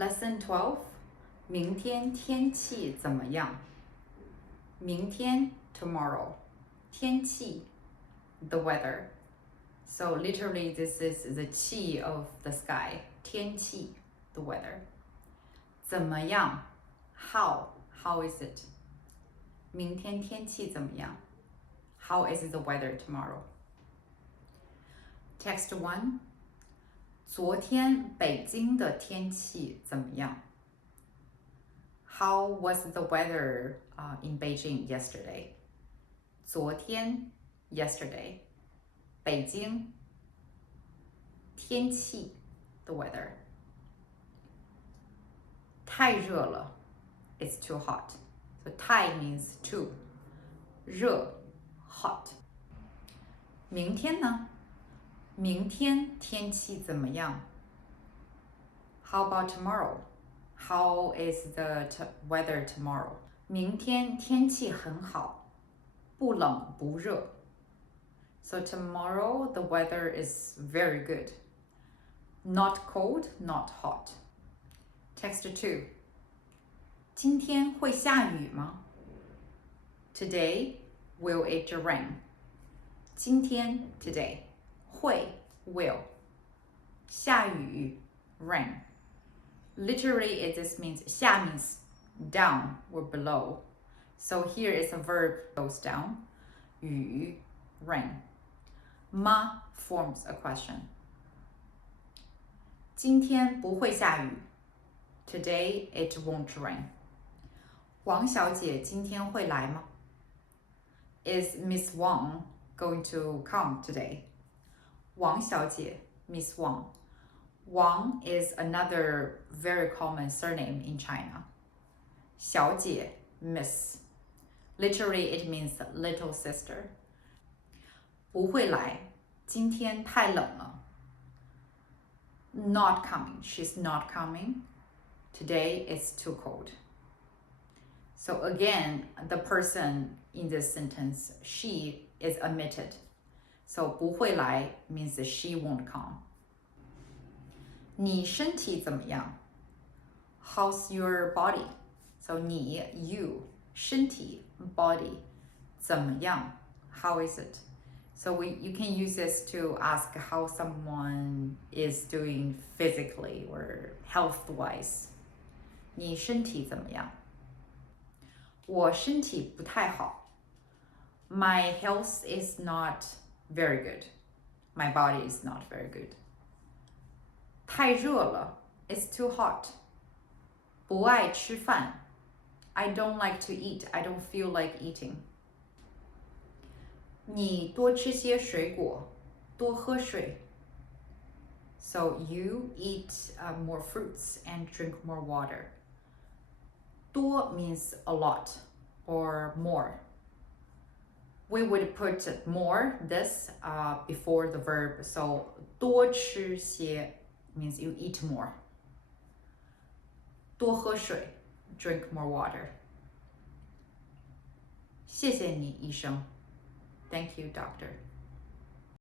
Lesson 12. 明天天气怎么样？明天 tomorrow. 天气 the weather. So literally this is the qi of the sky. 天气 the weather. 怎么样 how is it? 明天天气怎么样？ How is the weather tomorrow? Text 1. 昨天北京的天气怎么样？ How was the weather in Beijing yesterday? 昨天 yesterday. 北京天气 the weather. 太热了 it's too hot. So 太 means too. 热 hot. 明天呢？明天天气怎么样？ How about tomorrow? How is the weather tomorrow? 明天天气很好，不冷不热。So tomorrow the weather is very good. Not cold, not hot. Text 2. 今天会下雨吗？ Today, will it rain? 今天 today. 会 will. 下雨 rain. Literally, it just means 下 means down or below. So here is a verb goes down. 雨 rain. Ma forms a question. 今天不会下雨. Today it won't rain. 王小姐今天会来吗? Is Miss Wang going to come today? 王小姐 Miss Wang. Wang is another very common surname in China. 小姐 Miss. Literally it means little sister. 不会来，今天太冷了。Not coming. She's not coming. Today it's too cold. So again, the person in this sentence, she is omitted. So 不会来 means that she won't come. 你身体怎么样? How's your body? So 你 you 身体 body 怎么样? How is it? So you can use this to ask how someone is doing physically or health-wise. 你身体怎么样? 我身体不太好. My health is not very good. My body is not very good. 太热了. It's too hot. 不爱吃饭. I don't like to eat. I don't feel like eating. 你多吃些水果，多喝水. So you eat more fruits and drink more water. 多 means a lot or more. We would put more, this, before the verb. So 多吃些 means you eat more. 多喝水 drink more water. 谢谢你，医生. Thank you, doctor.